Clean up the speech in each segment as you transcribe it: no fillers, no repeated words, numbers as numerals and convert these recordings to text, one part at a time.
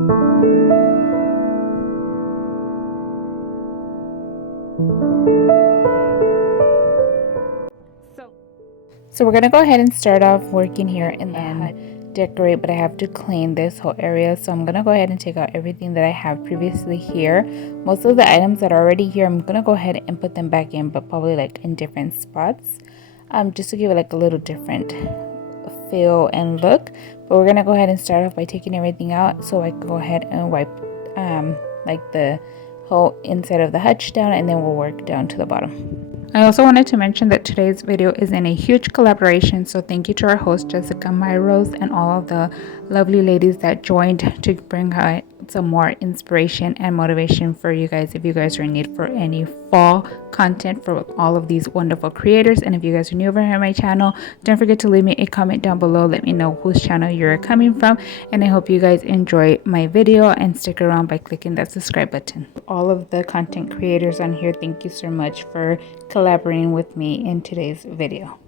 So we're gonna go ahead and start off working here and then decorate, but I have to clean this whole area. So I'm gonna go ahead and take out everything that I have previously here. Most of the items that are already here, I'm gonna go ahead and put them back in, but probably like in different spots, just to give it like a little different feel and look. But we're gonna go ahead and start off by taking everything out so I can go ahead and wipe like the whole inside of the hutch down, and then we'll work down to the bottom. I also wanted to mention that today's video is in a huge collaboration, so thank you to our host Jessica, Rose, and all of the lovely ladies that joined to bring out some more inspiration and motivation for you guys if you guys are in need for any fall content for all of these wonderful creators. And if you guys are new over here on my channel, don't forget to leave me a comment down below. Let me know whose channel you're coming from, and I hope you guys enjoy my video and stick around by clicking that subscribe button. All of the content creators on here, thank you so much for collaborating with me in today's video.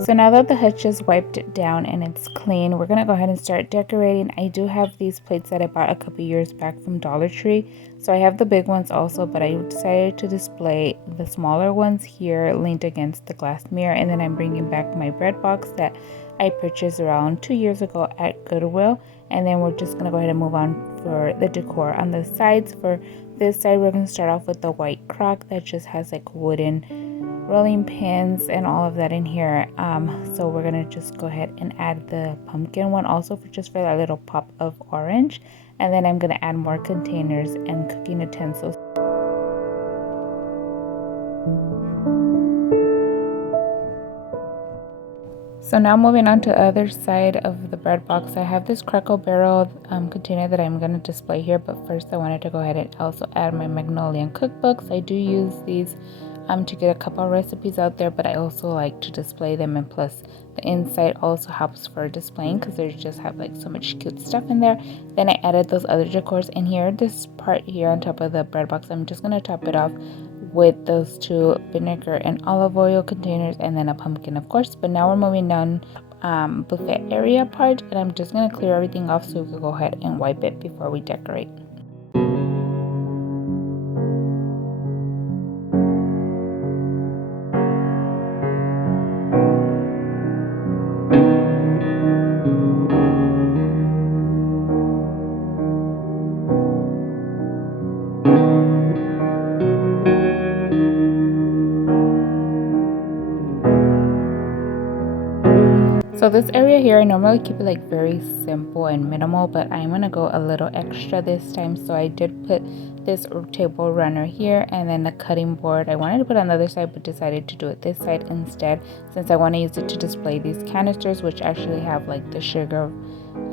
So now that the hutch is wiped down and it's clean, we're gonna go ahead and start decorating. I do have these plates that I bought a couple years back from Dollar Tree. So I have the big ones also, but I decided to display the smaller ones here leaned against the glass mirror. And then I'm bringing back my bread box that I purchased around 2 years ago at Goodwill. And then we're just gonna go ahead and move on for the decor. On the sides, for this side, we're gonna start off with the white crock that just has like wooden rolling pins and all of that in here. So we're gonna just go ahead and add the pumpkin one also for just for that little pop of orange. And then I'm gonna add more containers and cooking utensils. So now moving on to the other side of the bread box, I have this Crackle Barrel container that I'm going to display here. But first I wanted to go ahead and also add my Magnolian cookbooks. I do use these to get a couple of recipes out there, but I also like to display them, and plus the inside also helps for displaying because they just have like so much cute stuff in there. Then I added those other decors in here. This part here on top of the bread box, I'm just going to top it off with those two vinegar and olive oil containers, and then a pumpkin, of course. But now we're moving down buffet area part, and I'm just going to clear everything off so we can go ahead and wipe it before we decorate. So this area here, I normally keep it like very simple and minimal, but I'm gonna go a little extra this time. So I did put this table runner here, and then a cutting board. I wanted to put on the other side, but decided to do it this side instead, since I want to use it to display these canisters, which actually have like the sugar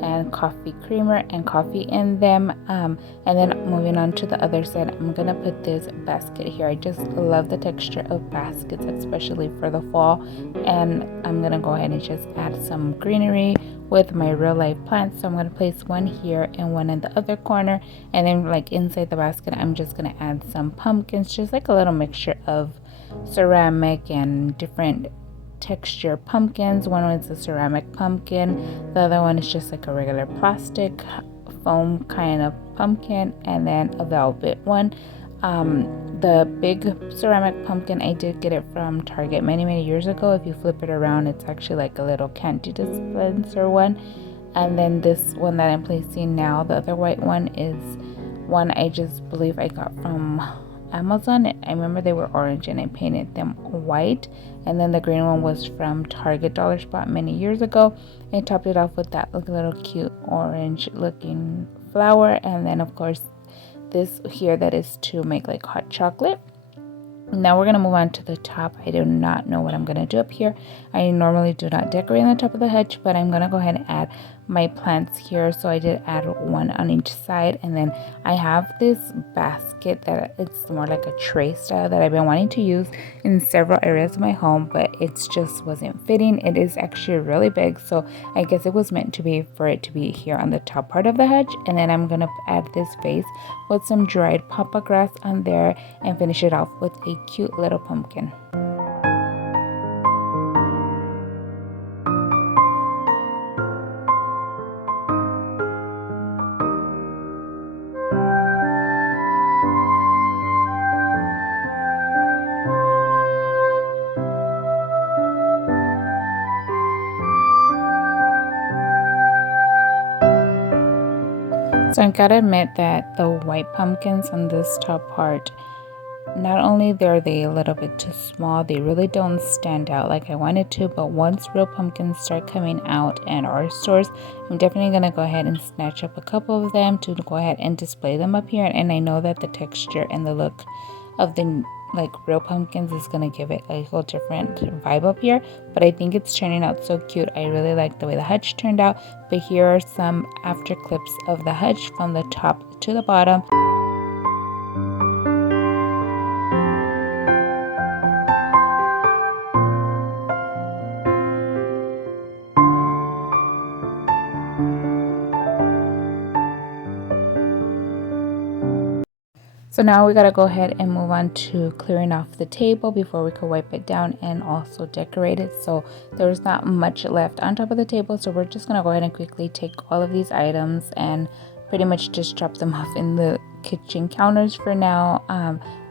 and coffee creamer and coffee in them. And then moving on to the other side, I'm gonna put this basket here. I just love the texture of baskets, especially for the fall. And I'm gonna go ahead and just add some greenery with my real life plants. So I'm gonna place one here and one in the other corner, and then like inside the basket I'm just gonna add some pumpkins, just like a little mixture of ceramic and different texture pumpkins. One is a ceramic pumpkin, the other one is just like a regular plastic foam kind of pumpkin, and then a velvet one. The big ceramic pumpkin, I did get it from Target many years ago. If you flip it around, it's actually like a little candy dispenser one. And then this one that I'm placing now, the other white one, is one I just believe I got from Amazon. I remember they were orange and I painted them white. And then the green one was from Target Dollar Spot many years ago. I topped it off with that little cute orange looking flower, and then of course this here that is to make like hot chocolate. Now we're going to move on to the top. I do not know what I'm going to do up here. I normally do not decorate on the top of the hutch, but I'm going to go ahead and add my plants here. So I did add one on each side, and then I have this basket that it's more like a tray style that I've been wanting to use in several areas of my home, but it's just wasn't fitting. It is actually really big, so I guess it was meant to be for it to be here on the top part of the hutch. And then I'm going to add this vase with some dried papa grass on there and finish it off with a cute little pumpkin. So I gotta admit that the white pumpkins on this top part, not only are they a little bit too small, they really don't stand out like I wanted to, but once real pumpkins start coming out in our stores, I'm definitely going to go ahead and snatch up a couple of them to go ahead and display them up here. And I know that the texture and the look of the real pumpkins is going to give it a whole different vibe up here, but I think it's turning out so cute. I really like the way the hutch turned out, but here are some after clips of the hutch from the top to the bottom. So now we gotta go ahead and move on to clearing off the table before we could wipe it down and also decorate it. So there's not much left on top of the table, so we're just gonna go ahead and quickly take all of these items and pretty much just drop them off in the kitchen counters for now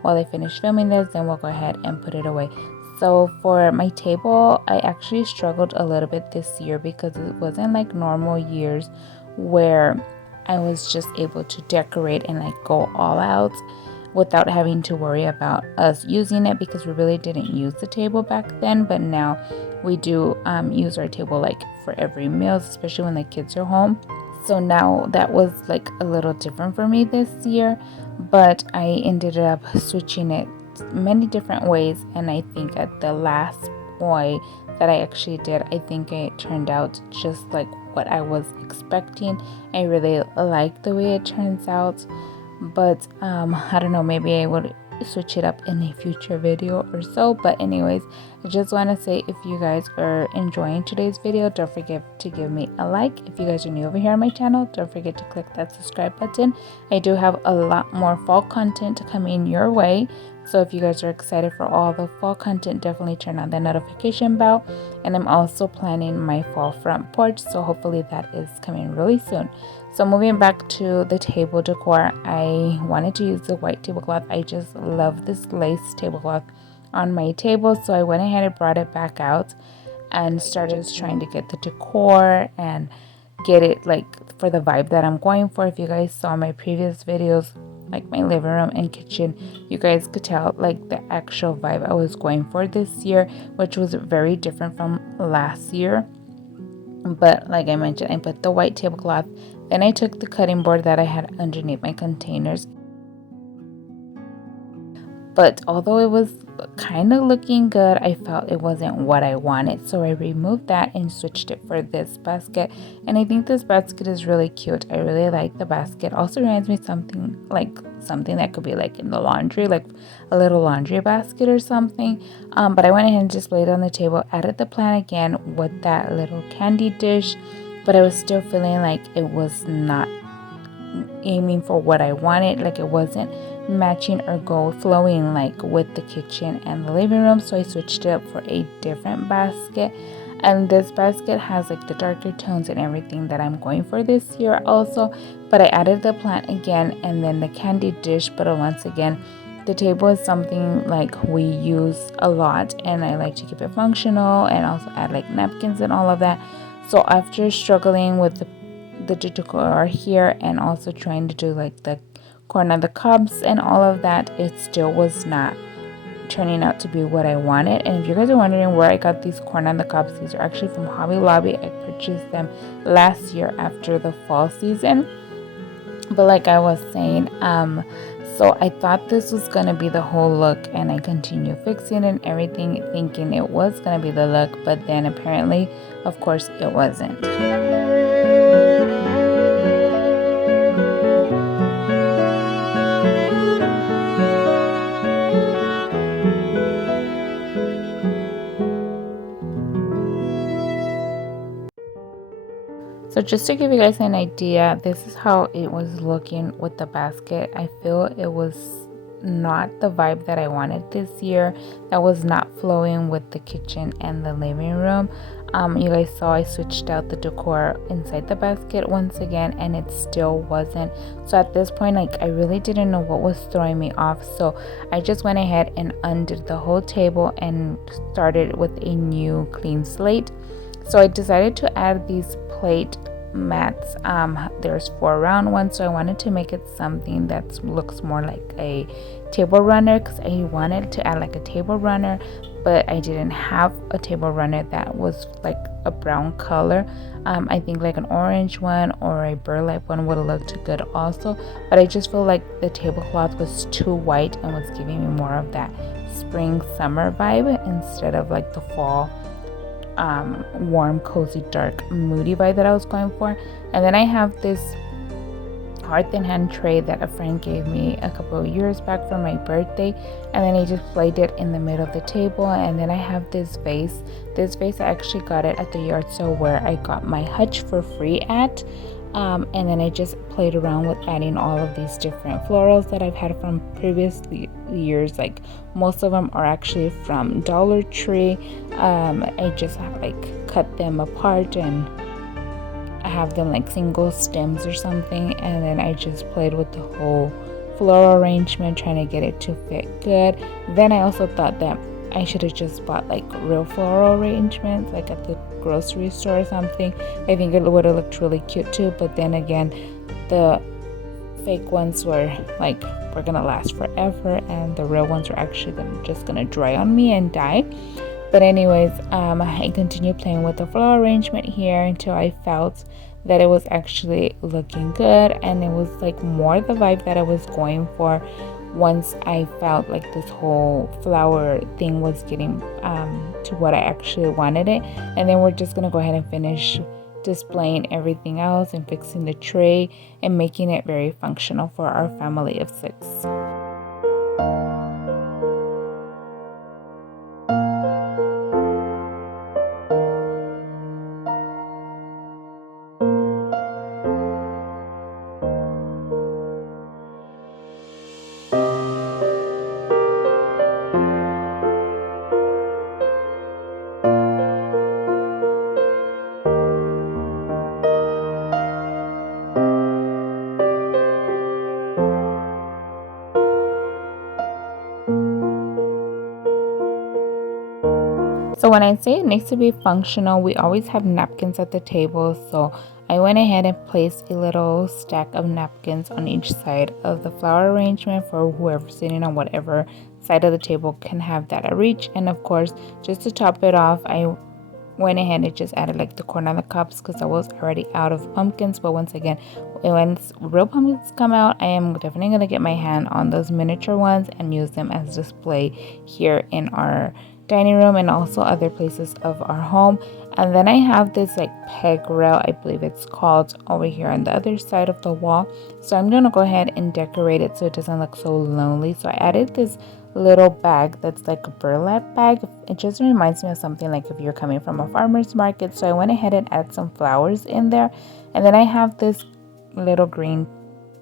while I finish filming this. Then we'll go ahead and put it away. So for my table, I actually struggled a little bit this year because it wasn't like normal years where I was just able to decorate and go all out without having to worry about us using it, because we really didn't use the table back then. But now we do use our table for every meal, especially when the kids are home. So now that was a little different for me this year, but I ended up switching it many different ways, and I think at the last way that I actually did, I think it turned out just like what I was expecting. I really like the way it turns out, but I don't know, maybe I would switch it up in a future video or so. But anyways, I just want to say, if you guys are enjoying today's video, don't forget to give me a like. If you guys are new over here on my channel, don't forget to click that subscribe button. I do have a lot more fall content coming your way, so if you guys are excited for all the fall content, definitely turn on the notification bell. And I'm also planning my fall front porch, so hopefully that is coming really soon. So moving back to the table decor, I wanted to use the white tablecloth. I just love this lace tablecloth on my table, so I went ahead and brought it back out and started trying to get the decor and get it for the vibe that I'm going for. If you guys saw my previous videos, my living room and kitchen, you guys could tell the actual vibe I was going for this year, which was very different from last year. But like I mentioned, I put the white tablecloth, then I took the cutting board that I had underneath my containers. But although it was kind of looking good, I felt it wasn't what I wanted. So I removed that and switched it for this basket. And I think this basket is really cute. I really like the basket. Also reminds me something that could be in the laundry, a little laundry basket or something. But I went ahead and displayed it on the table, added the plant again with that little candy dish. But I was still feeling like it was not aiming for what I wanted. It wasn't matching or flowing with the kitchen and the living room, so I switched it up for a different basket. And this basket has the darker tones and everything that I'm going for this year also. But I added the plant again and then the candy dish. But once again, the table is something we use a lot, and I like to keep it functional and also add napkins and all of that. So after struggling with the decor here and also trying to do the corn on the cobs and all of that, it still was not turning out to be what I wanted. And if you guys are wondering where I got these corn on the cobs, these are actually from Hobby Lobby. I purchased them last year after the fall season. But like I was saying, so I thought this was gonna be the whole look, and I continued fixing and everything, thinking it was gonna be the look, but then apparently, of course, it wasn't. So just to give you guys an idea, this is how it was looking with the basket. I feel it was not the vibe that I wanted this year. That was not flowing with the kitchen and the living room. You guys saw I switched out the decor inside the basket once again, and it still wasn't. So at this point, I really didn't know what was throwing me off. So I just went ahead and undid the whole table and started with a new clean slate. So I decided to add these plate mats. There's 4 round ones, so I wanted to make it something that looks more like a table runner, because I wanted to add like a table runner, but I didn't have a table runner that was like a brown color. I think like an orange one or a burlap one would have looked good also, but I just feel like the tablecloth was too white and was giving me more of that spring summer vibe instead of like the fall warm, cozy, dark, moody vibe that I was going for. And then I have this hearth and hand tray that a friend gave me a couple of years back for my birthday, and then I just played it in the middle of the table. And then I have this vase. I actually got it at the yard sale where I got my hutch for free at. And then I just played around with adding all of these different florals that I've had from previous years. Like most of them are actually from Dollar Tree. I just like cut them apart and I have them like single stems or something, and then I just played with the whole floral arrangement, trying to get it to fit good. Then I also thought that I should have just bought like real floral arrangements like at the grocery store or something. I think it would have looked really cute too, but then again, the fake ones were gonna last forever, and the real ones were actually just gonna dry on me and die. But anyways, I continued playing with the floral arrangement here until I felt that it was actually looking good, and it was like more the vibe that I was going for once I felt like this whole flower thing was getting to what I actually wanted it. And then we're just gonna go ahead and finish displaying everything else and fixing the tray and making it very functional for our family of 6. So when I say it needs to be functional, we always have napkins at the table. So I went ahead and placed a little stack of napkins on each side of the flower arrangement for whoever's sitting on whatever side of the table can have that at reach. And of course, just to top it off, I went ahead and just added like the corn on the cups because I was already out of pumpkins. But once again, when real pumpkins come out, I am definitely going to get my hand on those miniature ones and use them as display here in our dining room and also other places of our home. And then I have this like peg rail, I believe it's called, over here on the other side of the wall. So I'm going to go ahead and decorate it so it doesn't look so lonely. So I added this little bag that's like a burlap bag. It just reminds me of something like if you're coming from a farmer's market. So I went ahead and added some flowers in there. And then I have this little green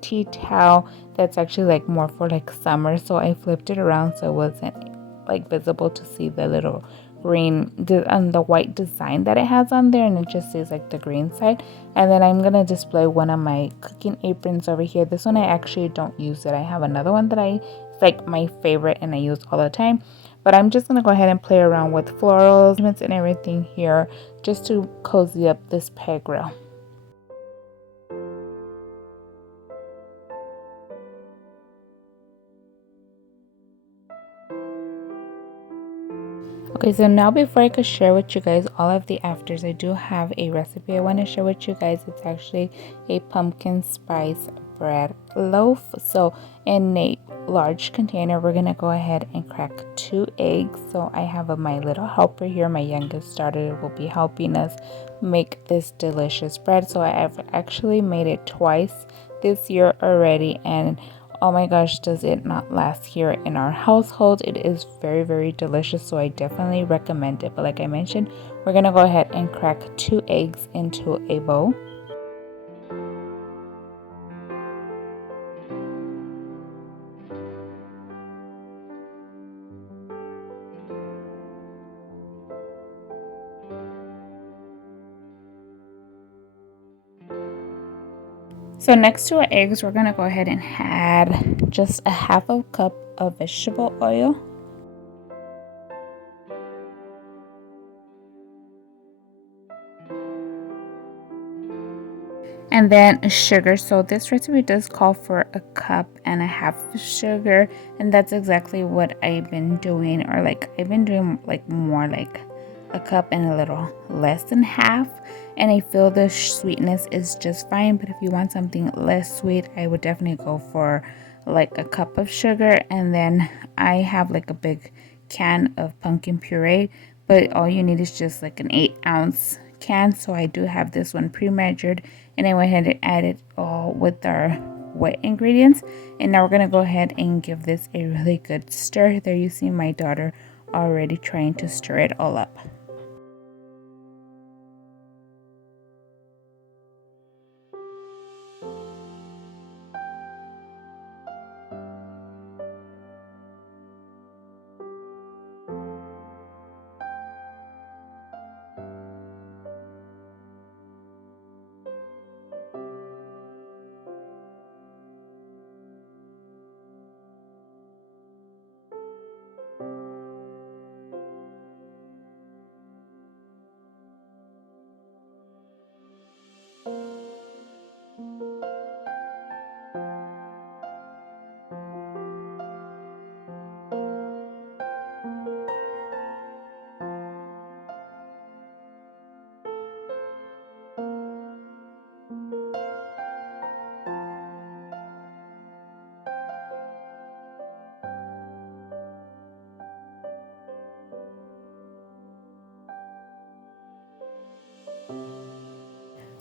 tea towel that's actually like more for like summer. So I flipped it around so it wasn't like visible to see the little green and the white design that it has on there, and it just says like the green side. And then I'm gonna display one of my cooking aprons over here. This one I actually don't use it. I have another one that it's like my favorite and I use all the time, but I'm just gonna go ahead and play around with florals and everything here just to cozy up this peg rail. Okay, so now before I could share with you guys all of the afters, I do have a recipe I want to share with you guys. It's actually a pumpkin spice bread loaf. So in a large container, we're going to go ahead and crack 2 eggs. So I have my little helper here, my youngest daughter will be helping us make this delicious bread. So I've actually made it twice this year already, and oh my gosh, does it not last here in our household. It is very, very delicious, so I definitely recommend it. But like I mentioned, we're going to go ahead and crack 2 eggs into a bowl. So next to our eggs, we're going to go ahead and add just a half a cup of vegetable oil. And then sugar. So this recipe does call for a cup and a half of sugar, and that's exactly what I've been doing, or like I've been doing like more like a cup and a little less than half, and I feel the sweetness is just fine. But if you want something less sweet, I would definitely go for like a cup of sugar. And then I have like a big can of pumpkin puree, but all you need is just like an 8-ounce can. So I do have this one pre-measured, and I went ahead and added all with our wet ingredients. And now we're gonna go ahead and give this a really good stir. There you see my daughter already trying to stir it all up.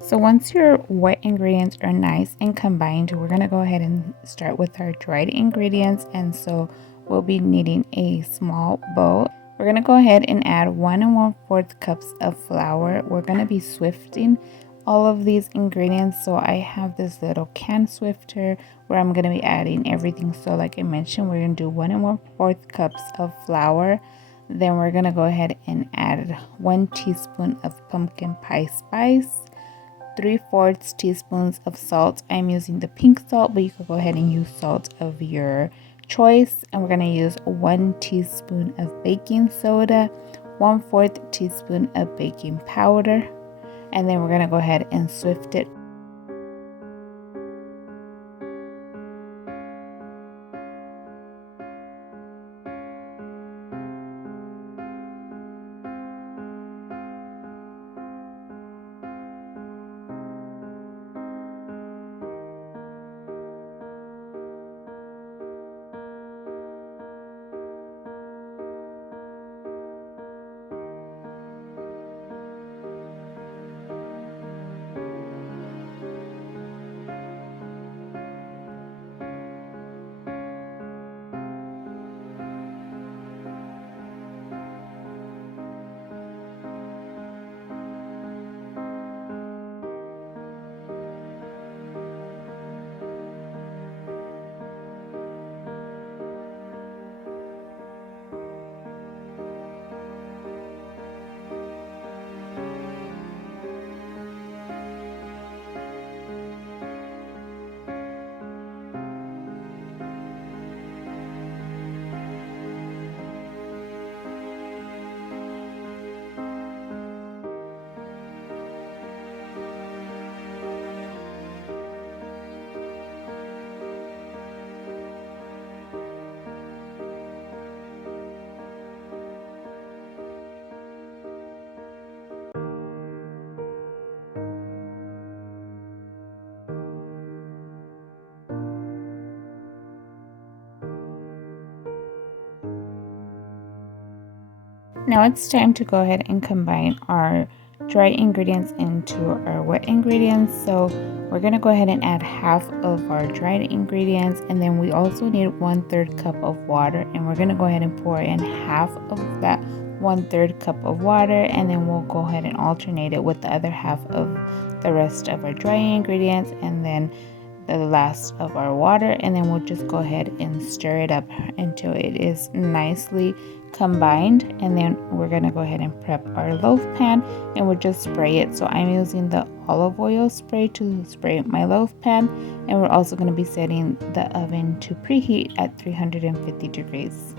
So once your wet ingredients are nice and combined, we're going to go ahead and start with our dried ingredients. And so we'll be needing a small bowl. We're going to go ahead and add 1 1/4 cups of flour. We're going to be swifting all of these ingredients. So I have this little can swifter where I'm going to be adding everything. So like I mentioned, we're going to do 1 1/4 cups of flour. Then we're going to go ahead and add 1 teaspoon of pumpkin pie spice, 3/4 teaspoons of salt. I'm using the pink salt, but you could go ahead and use salt of your choice. And we're going to use 1 teaspoon of baking soda, 1/4 teaspoon of baking powder, and then we're going to go ahead and swift it. Now it's time to go ahead and combine our dry ingredients into our wet ingredients. So we're going to go ahead and add half of our dried ingredients, and then we also need 1/3 cup of water, and we're going to go ahead and pour in half of that 1/3 cup of water, and then we'll go ahead and alternate it with the other half of the rest of our dry ingredients, and then the last of our water, and then we'll just go ahead and stir it up until it is nicely combined. And then we're going to go ahead and prep our loaf pan, and we'll just spray it. So I'm using the olive oil spray to spray my loaf pan, and we're also going to be setting the oven to preheat at 350 degrees.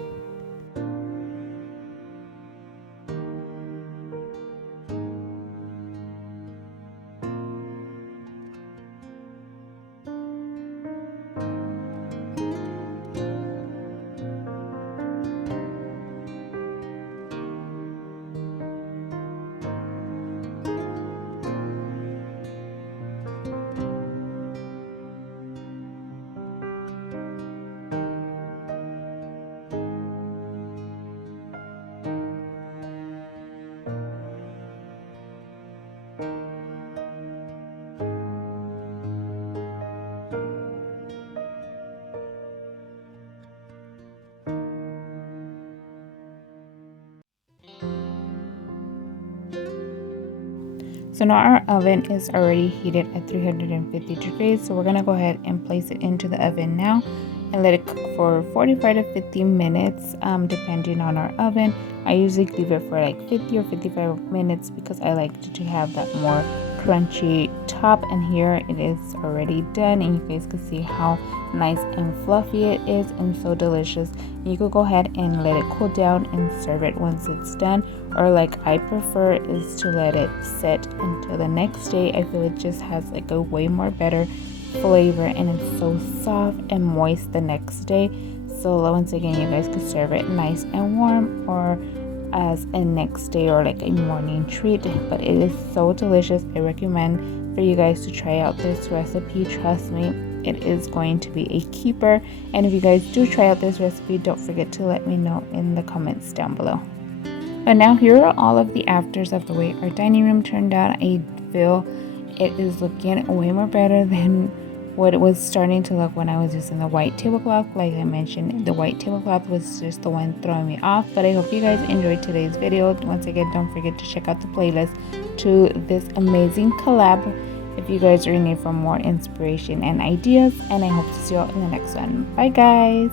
So now our oven is already heated at 350 degrees. So we're going to go ahead and place it into the oven now and let it cook for 45 to 50 minutes depending on our oven. I usually leave it for like 50 or 55 minutes because I like to have that more crunchy top, and here it is already done, and you guys can see how nice and fluffy it is and so delicious. You could go ahead and let it cool down and serve it once it's done, or like I prefer is to let it sit until the next day. I feel it just has like a way more better flavor and it's so soft and moist the next day. So once again, you guys can serve it nice and warm or as a next day or like a morning treat, but it is so delicious. I recommend for you guys to try out this recipe. Trust me, it is going to be a keeper. And if you guys do try out this recipe, don't forget to let me know in the comments down below. But now here are all of the afters of the way our dining room turned out. I feel it is looking way more better than what it was starting to look when I was using the white tablecloth. Like I mentioned, the white tablecloth was just the one throwing me off. But I hope you guys enjoyed today's video. Once again, don't forget to check out the playlist to this amazing collab if you guys are in need for more inspiration and ideas. And I hope to see you all in the next one. Bye guys.